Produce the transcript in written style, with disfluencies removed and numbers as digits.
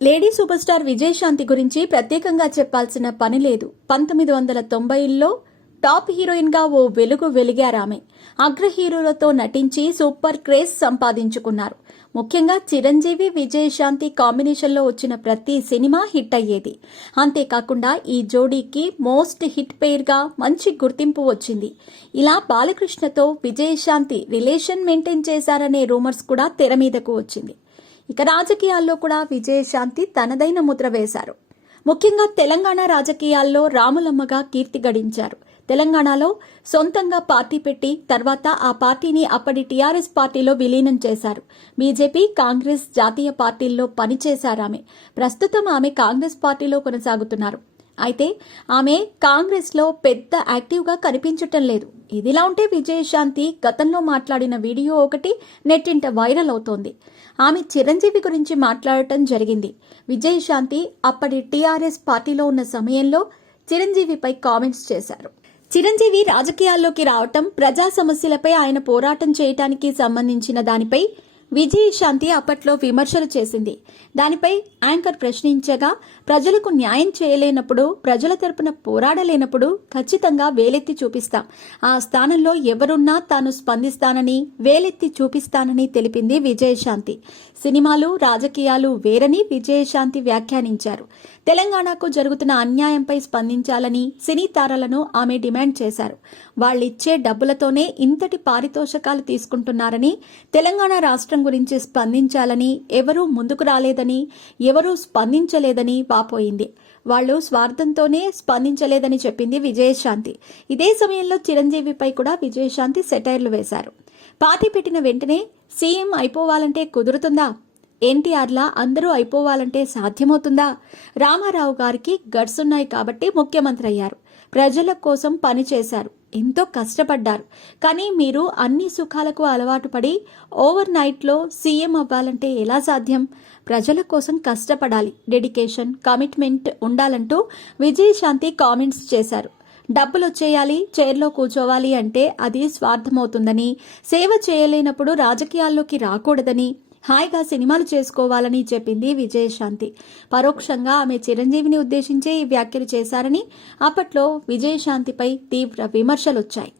Lady super star Vijayashanti గురించి ప్రత్యేకంగా చెప్పాల్సిన పని లేదు. 1990ల్లో టాప్ హీరోయిన్ గా ఓ వెలుగు వెలిగారామె. అగ్ర హీరోలతో నటించి సూపర్ క్రేజ్ సంపాదించుకున్నారు. ముఖ్యంగా చిరంజీవి విజయశాంతి కాంబినేషన్లో వచ్చిన ప్రతి సినిమా హిట్ అయ్యేది. అంతేకాకుండా ఈ జోడీకి మోస్ట్ హిట్ పేర్ గా మంచి గుర్తింపు వచ్చింది. ఇలా బాలకృష్ణతో విజయశాంతి రిలేషన్ మెయింటైన్ చేశారనే రూమర్స్ కూడా తెర మీదకు వచ్చింది. ఇక రాజకీయాల్లో కూడా విజయశాంతి తనదైన ముద్ర వేశారు. ముఖ్యంగా తెలంగాణ రాజకీయాల్లో రాములమ్మగా కీర్తి గడించారు. తెలంగాణలో సొంతంగా పార్టీ పెట్టి తర్వాత ఆ పార్టీని అప్పటి టీఆర్ఎస్ పార్టీలో విలీనం చేశారు. బీజేపీ, కాంగ్రెస్, జాతీయ పార్టీల్లో పనిచేశారామె. ప్రస్తుతం ఆమె కాంగ్రెస్ పార్టీలో కొనసాగుతున్నారు. అయితే ఆమె కాంగ్రెస్లో పెద్ద యాక్టివ్గా కనిపించటం లేదు. ఇదిలా ఉంటే విజయశాంతి గతంలో మాట్లాడిన వీడియో ఒకటి నెట్టింట వైరల్ అవుతోంది. ఆమె చిరంజీవి గురించి మాట్లాడటం జరిగింది. విజయశాంతి అప్పటి టీఆర్ఎస్ పార్టీలో ఉన్న సమయంలో చిరంజీవిపై కామెంట్స్ చేశారు. చిరంజీవి రాజకీయాల్లోకి రావటం, ప్రజా సమస్యలపై ఆయన పోరాటం చేయటానికి సంబంధించిన దానిపై విజయశాంతి అప్పట్లో విమర్శలు చేసింది. దానిపై యాంకర్ ప్రశ్నించగా, ప్రజలకు న్యాయం చేయలేనప్పుడు, ప్రజల తరపున పోరాడలేనప్పుడు ఖచ్చితంగా వేలెత్తి చూపిస్తాం. ఆ స్థానంలో ఎవరున్నా తాను స్పందిస్తానని, వేలెత్తి చూపిస్తానని తెలిపింది విజయశాంతి. సినిమాలు, రాజకీయాలు వేరని విజయశాంతి వ్యాఖ్యానించారు. తెలంగాణకు జరుగుతున్న అన్యాయంపై స్పందించాలని సినీ తారలను ఆమె డిమాండ్ చేశారు. వాళ్ళిచ్చే డబ్బులతోనే ఇంతటి పారితోషకాలు తీసుకుంటున్నారని, తెలంగాణ రాష్ట్రం గురించి స్పందించాలని ఎవరూ ముందుకు రాలేదని, ఎవరూ స్పందించలేదని వాపోయింది. వాళ్లు స్వార్థంతోనే స్పందించలేదని చెప్పింది విజయశాంతి. ఇదే సమయంలో చిరంజీవిపై కూడా విజయశాంతి సెటైర్లు వేశారు. పార్టీ పెట్టిన వెంటనే సీఎం అయిపోవాలంటే కుదురుతుందా? ఎన్టీఆర్లా అందరూ అయిపోవాలంటే సాధ్యమవుతుందా? రామారావు గారికి గట్స్ ఉన్నాయి కాబట్టి ముఖ్యమంత్రి అయ్యారు. ప్రజల కోసం పనిచేశారు, ఎంతో కష్టపడ్డారు. కానీ మీరు అన్ని సుఖాలకు అలవాటు పడి ఓవర్ నైట్లో సీఎం అవ్వాలంటే ఎలా సాధ్యం? ప్రజల కోసం కష్టపడాలి, డెడికేషన్, కమిట్మెంట్ ఉండాలంటూ విజయశాంతి కామెంట్స్ చేశారు. డబ్బులు వచ్చేయాలి, చైర్లో కూర్చోవాలి అంటే అది స్వార్థమవుతుందని, సేవ చేయలేనప్పుడు రాజకీయాల్లోకి రాకూడదని, హాయిగా సినిమాలు చేసుకోవాలని చెప్పింది విజయశాంతి. పరోక్షంగా ఆమె చిరంజీవిని ఉద్దేశించే ఈ వ్యాఖ్యలు చేశారని అప్పట్లో విజయశాంతిపై తీవ్ర విమర్శలొచ్చాయి.